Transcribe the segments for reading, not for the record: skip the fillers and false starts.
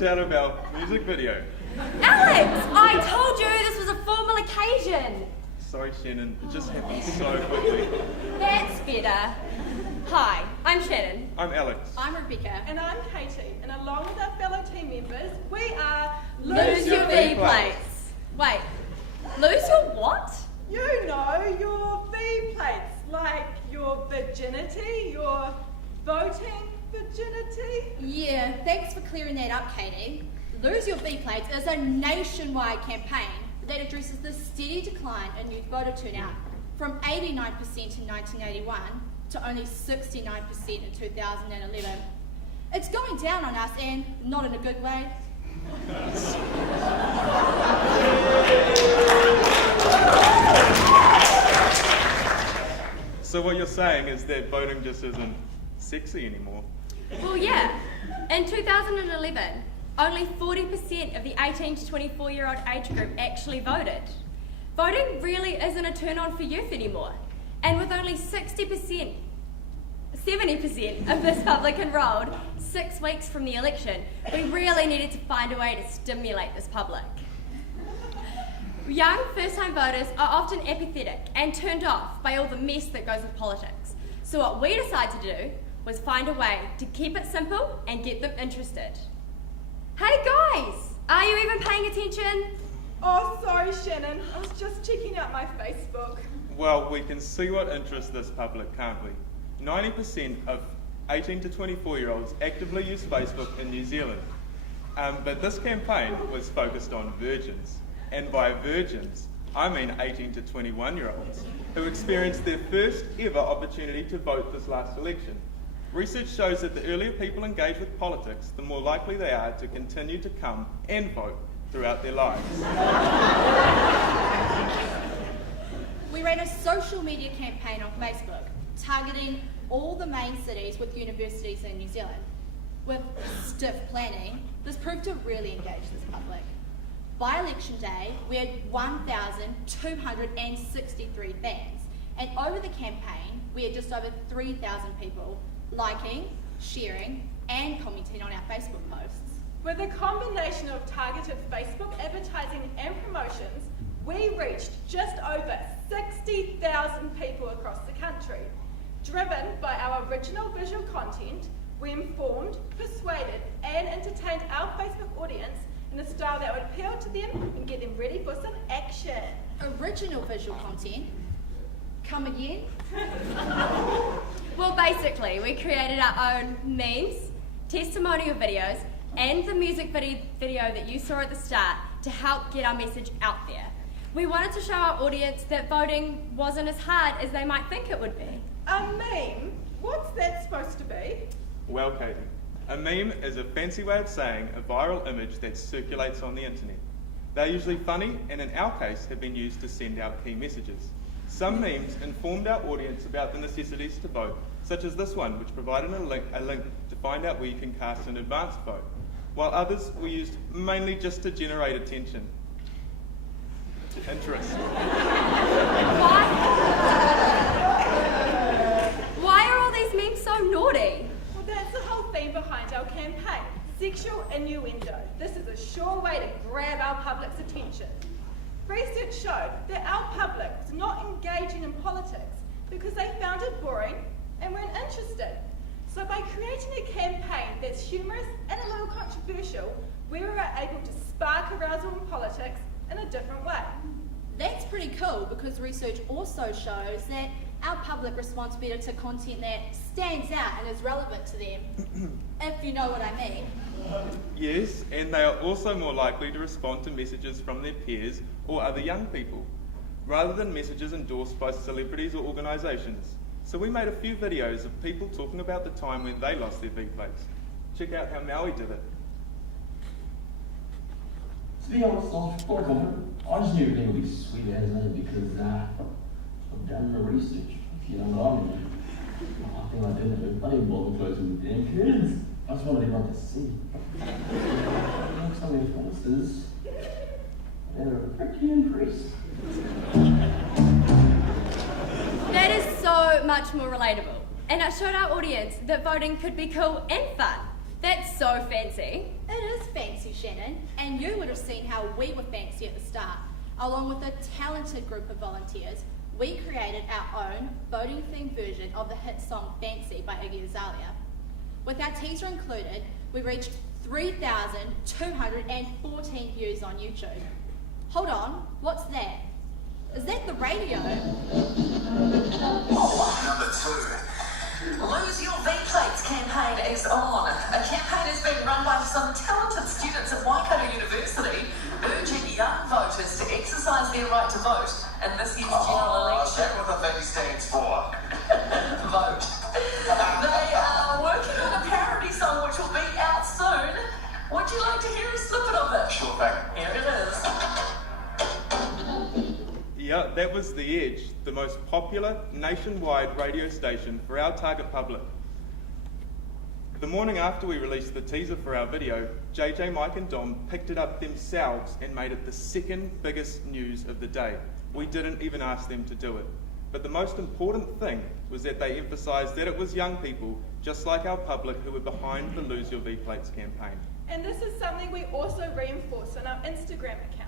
slipped out of our music video. Alex, I told you this was a formal occasion. Sorry, Shannon, it just happened so quickly. That's better. Hi, I'm Shannon. I'm Alex. I'm Rebecca. And I'm Katie, and along with our fellow team members, we are looseVplates. Wait, lose your what? You know, your V-plates, like your virginity, your voting virginity. Yeah, thanks for clearing that up, Katie. Lose Your V-Plates is a nationwide campaign that addresses the steady decline in youth voter turnout from 89% in 1981 to only 69% in 2011. It's going down on us, and not in a good way. So what you're saying is that voting just isn't sexy anymore? Well, yeah. In 2011, only 40% of the 18 to 24-year-old age group actually voted. Voting really isn't a turn-on for youth anymore. And with only 70% of this public enrolled 6 weeks from the election, we really needed to find a way to stimulate this public. Young first-time voters are often apathetic and turned off by all the mess that goes with politics. So what we decided to do was find a way to keep it simple and get them interested. Hey guys, are you even paying attention? Oh, sorry, Shannon. I was just checking out my Facebook. Well, we can see what interests this public, can't we? 90% of 18 to 24-year-olds actively use Facebook in New Zealand. But this campaign was focused on virgins. And by virgins, I mean 18 to 21-year-olds who experienced their first ever opportunity to vote this last election. Research shows that the earlier people engage with politics, the more likely they are to continue to come and vote throughout their lives. We ran a social media campaign on Facebook, targeting all the main cities with universities in New Zealand. With stiff planning, this proved to really engage this public. By election day, we had 1,263 fans, and over the campaign, we had just over 3,000 people liking, sharing, and commenting on our Facebook posts. With a combination of targeted Facebook advertising and promotions, we reached just over 60,000 people across the country. Driven by our original visual content, we informed, persuaded, and entertained our Facebook audience in a style that would appeal to them and get them ready for some action. Original visual content? Come again? Well, basically, we created our own memes, testimonial videos, and the music video that you saw at the start to help get our message out there. We wanted to show our audience that voting wasn't as hard as they might think it would be. A meme? What's that supposed to be? Well, Katie, a meme is a fancy way of saying a viral image that circulates on the internet. They're usually funny, and in our case, have been used to send out key messages. Some memes informed our audience about the necessities to vote, such as this one, which provided a link to find out where you can cast an advance vote, while others were used mainly just to generate attention. Interest. Why are all these memes so naughty? Well, that's the whole theme behind our campaign. Sexual innuendo. This is a sure way to grab our public's attention. Research showed that our public was not engaging in politics because they found it boring and weren't interested. So by creating a campaign that's humorous and a little controversial, we were able to spark arousal in politics in a different way. That's pretty cool because research also shows that our public responds better to content that stands out and is relevant to them, if you know what I mean. Yes, and they are also more likely to respond to messages from their peers or other young people, rather than messages endorsed by celebrities or organisations. So we made a few videos of people talking about the time when they lost their V-plates. Check out how Maui did it. To be honest, I was quite confident. I just knew everything would be sweet as it because I've done the research, if you know what I mean. I think I didn't do. I didn't bother closing the damn curtains. I just wanted everyone to see. Some of the monsters, they were pretty impressed. That is so much more relatable, and it showed our audience that voting could be cool and fun. That's so fancy. It is fancy, Shannon, and you would have seen how we were fancy at the start. Along with a talented group of volunteers, we created our own voting-themed version of the hit song Fancy by Iggy Azalea. With our teaser included, we reached 3,214 views on YouTube. Hold on, what's that? Is that the radio? Number 2. Lose Your V-Plates campaign is on. A campaign is being run by some talented students at Waikato University, urging young voters to exercise their right to vote in this year's general election. That's what the V stands for. Vote. They are working on a parody song which will be out soon. Would you like to hear a snippet of it? Sure thing. Here it is. Yeah, that was The Edge, the most popular nationwide radio station for our target public. The morning after we released the teaser for our video, JJ, Mike and Dom picked it up themselves and made it the second biggest news of the day. We didn't even ask them to do it. But the most important thing was that they emphasised that it was young people, just like our public, who were behind the Lose Your V-Plates campaign. And this is something we also reinforce on our Instagram account.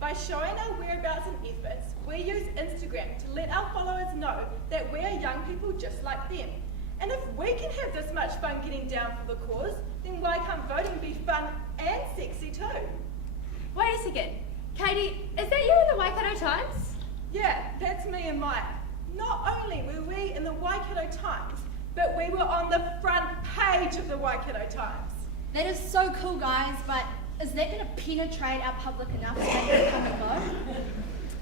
By showing our whereabouts and efforts, we use Instagram to let our followers know that we are young people just like them. And if we can have this much fun getting down for the cause, then why can't voting be fun and sexy too? Wait a second. Katie, is that you in the Waikato Times? Yeah, that's me and Maya. Not only were we in the Waikato Times, but we were on the front page of the Waikato Times. That is so cool, guys, but is that going to penetrate our public enough to make them come and vote?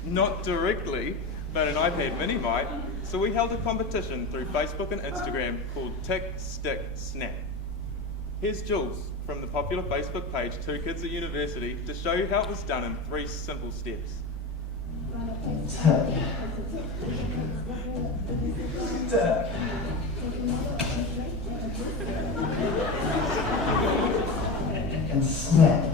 Not directly, but an iPad mini might. So we held a competition through Facebook and Instagram called Tick, Stick, Snap. Here's Jules from the popular Facebook page Two Kids at University to show you how it was done in 3 simple steps. Tick. Tick. And snap.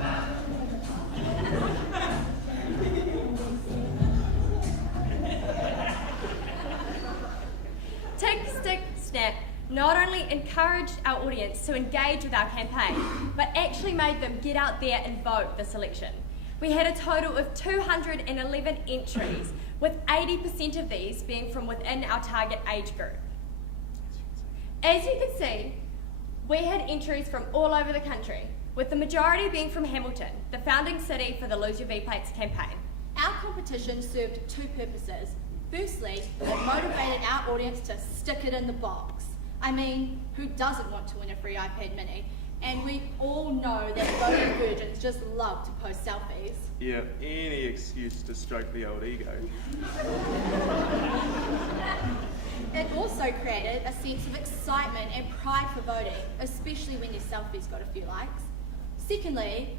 Tick, Stick, Snap not only encouraged our audience to engage with our campaign, but actually made them get out there and vote this election. We had a total of 211 entries, with 80% of these being from within our target age group. As you can see, we had entries from all over the country, with the majority being from Hamilton, the founding city for the Lose Your V-Plates campaign. Our competition served 2 purposes. Firstly, it motivated our audience to stick it in the box. I mean, who doesn't want to win a free iPad mini? And we all know that voting virgins just love to post selfies. Yeah, any excuse to stroke the old ego. It also created a sense of excitement and pride for voting, especially when your selfies got a few likes. Secondly,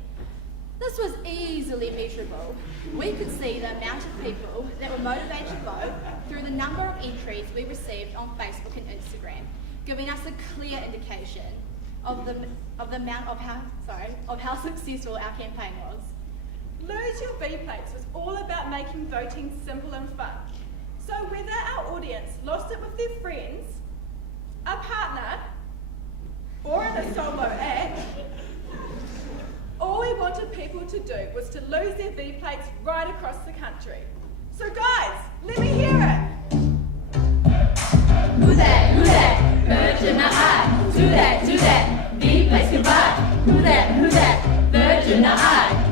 this was easily measurable. We could see the amount of people that were motivated to vote through the number of entries we received on Facebook and Instagram, giving us a clear indication of how successful our campaign was. Lose Your V-Plates was all about making voting simple and fun. So whether our audience lost it with their friends, a partner, or in a solo act, all we wanted people to do was to lose their V-Plates right across the country. So guys, let me hear it! Who that, virgin or I? Do that, V-Plates goodbye. Who that, virgin or I?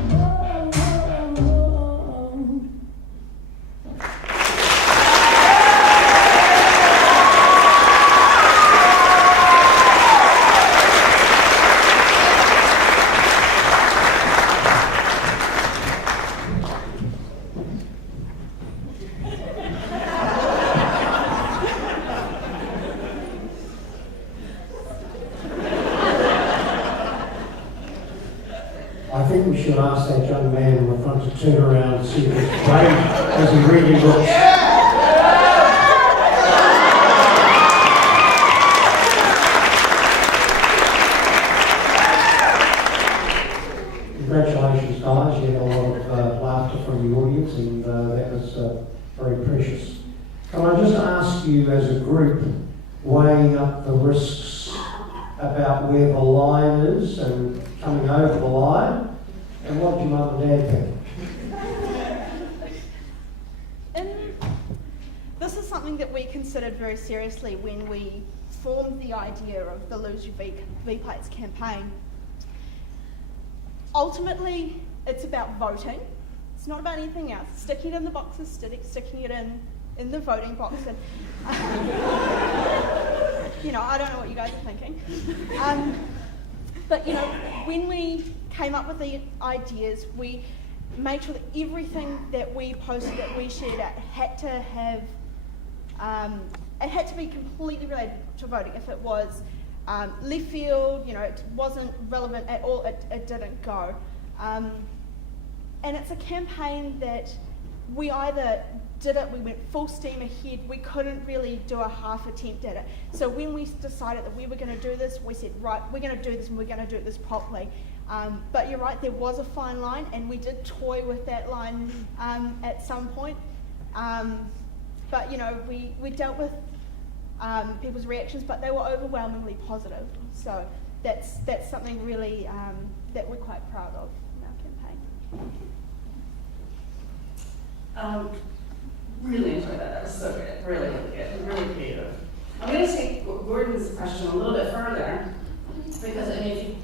I think we should ask that young man in the front to turn around and see if he's brave as he really looks. Congratulations, guys. You had a lot of laughter from the audience, and that was very precious. Can I just ask you, as a group, weighing up the risks about where the line is and coming over the line. And what did your mum and dad think? This is something that we considered very seriously when we formed the idea of the Lose Your V-Plates campaign. Ultimately, it's about voting. It's not about anything else. Sticking it in the boxes, sticking it in the voting box. And, I don't know what you guys are thinking. But, when we came up with the ideas, we made sure that everything that we posted, that we shared out, had to have, it had to be completely related to voting. If it was left field, it wasn't relevant at all, it didn't go. And it's a campaign that we either did it, we went full steam ahead, we couldn't really do a half attempt at it. So when we decided that we were going to do this, we said, right, we're going to do this and we're going to do this properly. But you're right, there was a fine line, and we did toy with that line at some point. But we dealt with people's reactions, but they were overwhelmingly positive. So that's something really that we're quite proud of in our campaign. Really enjoyed that. That was so good. Really, really good. Really creative. I'm going to take Gordon's question a little bit further, because I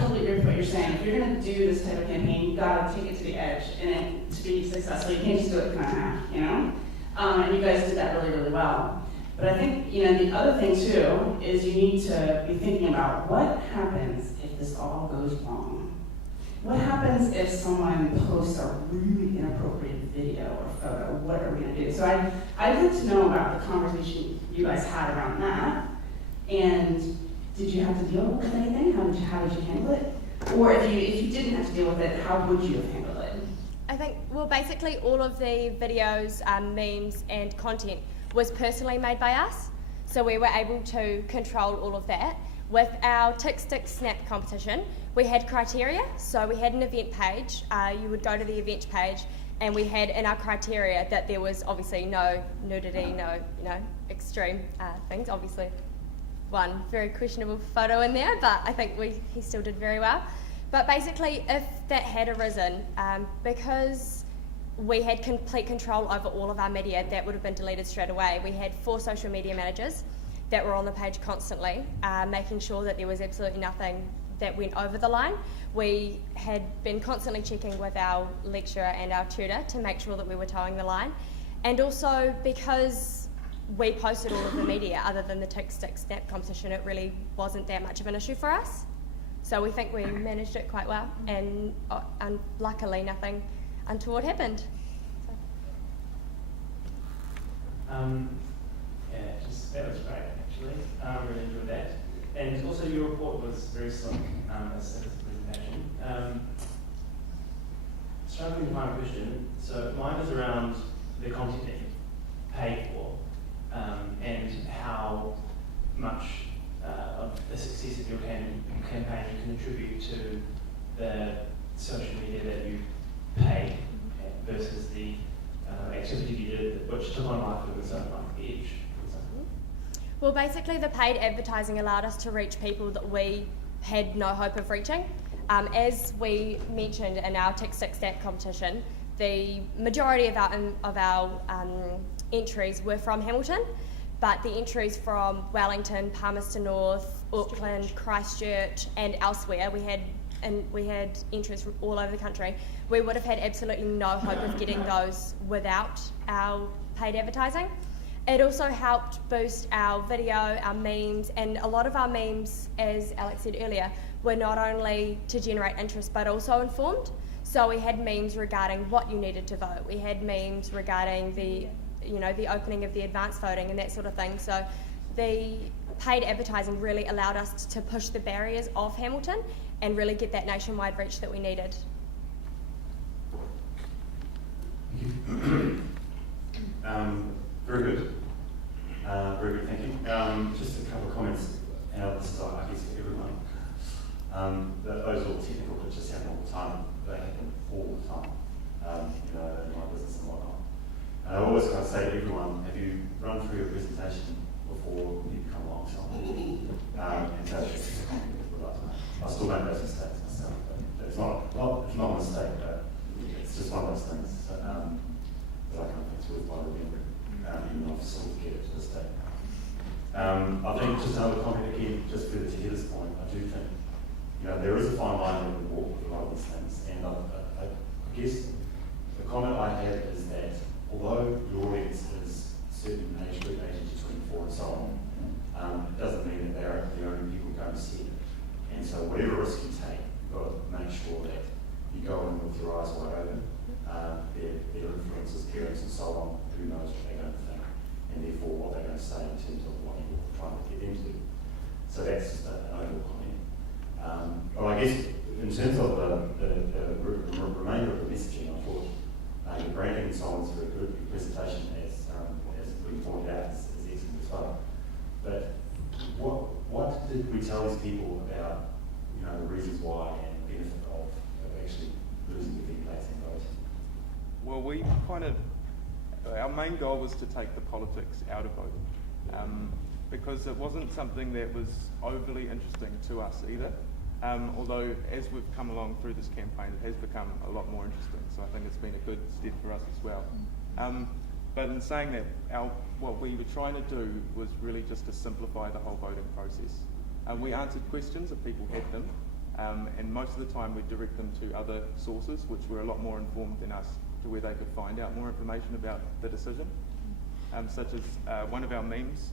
totally agree with what you're saying. If you're going to do this type of campaign, you've got to take it to the edge, and to be successful, you can't just do it kind of half, And you guys did that really, really well. But I think, the other thing too is you need to be thinking about what happens if this all goes wrong. What happens if someone posts a really inappropriate video or photo? What are we going to do? So I'd like to know about the conversation you guys had around that. And did you have to deal with anything? How did you handle it? Or if you didn't have to deal with it, how would you have handled it? I think, basically all of the videos, memes and content was personally made by us. So we were able to control all of that. With our Tick, Stick, Snap competition, we had criteria. So we had an event page. You would go to the event page, and we had in our criteria that there was obviously no nudity, no extreme things. Obviously, one very questionable photo in there, but I think he still did very well. But basically, if that had arisen, because we had complete control over all of our media, that would have been deleted straight away. We had 4 social media managers that were on the page constantly, making sure that there was absolutely nothing that went over the line. We had been constantly checking with our lecturer and our tutor to make sure that we were towing the line. And also because we posted all of the media other than the Tick, Stick, Snap competition, it really wasn't that much of an issue for us. So we think we managed it quite well, and luckily nothing untoward happened. That was great, actually. Really enjoyed that. And also your report was very slick as a presentation. Struggling to find a question. So mine is around the content that you paid for, and how much of the success of your campaign you can attribute to the social media that you paid versus the activity you did, which took on life with something like Edge. Well, basically the paid advertising allowed us to reach people that we had no hope of reaching. As we mentioned in our Tick, Stick, Snap competition, the majority of our entries were from Hamilton, but the entries from Wellington, Palmerston North, Auckland, Christchurch and elsewhere, we had entries from all over the country. We would have had absolutely no hope of getting those without our paid advertising. It also helped boost our video, our memes, and a lot of our memes, as Alex said earlier, were not only to generate interest but also informed. So we had memes regarding what you needed to vote. We had memes regarding the opening of the advanced voting and that sort of thing. So the paid advertising really allowed us to push the barriers of Hamilton and really get that nationwide reach that we needed. Very good. Very good, thank you. Just a couple of comments, and this is, I guess, for everyone. Those are all technical, but just happen all the time. They happen all the time, in my business and whatnot. And I always kind of say to everyone, have you run through your presentation before people come along. So, and so it's just a comment that we'd like to make. I still make those mistakes myself, but it's not a mistake, but it's just one of those things that I kind of think it's worthwhile remembering, even though I've sort of get it to this day. I think just another comment again, just further to Heather's point, I do think, there is a fine line that we walk with a lot of these things, and I guess the comment I have is that although your audience is certain age group, 18 to 24 and so on, it doesn't mean that they're the only people going to see it. And so whatever risk you take, you've got to make sure that you go in with your eyes wide open. Their influences, parents and so on, who knows what they're going to think, and therefore what they're going to say in terms of what you're trying to get them to do. So that's just an overall comment. But I guess in terms of the remainder of the messaging, I thought your branding and so on is very good. Your presentation, as we pointed out, is excellent as well. But what did we tell these people about, the reasons why and the benefit of actually losing the V-plates and voting? Well, our main goal was to take the politics out of voting, because it wasn't something that was overly interesting to us either. Although as we've come along through this campaign, it has become a lot more interesting. So I think it's been a good step for us as well. But in saying that, what we were trying to do was really just to simplify the whole voting process. We answered questions if people had them, and most of the time we direct them to other sources which were a lot more informed than us, to where they could find out more information about the decision, such as one of our memes,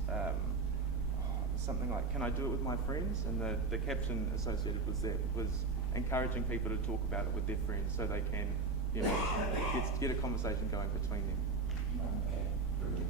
something like, "Can I do it with my friends?" And the caption associated with that was encouraging people to talk about it with their friends so they can, get a conversation going between them. Okay, very good.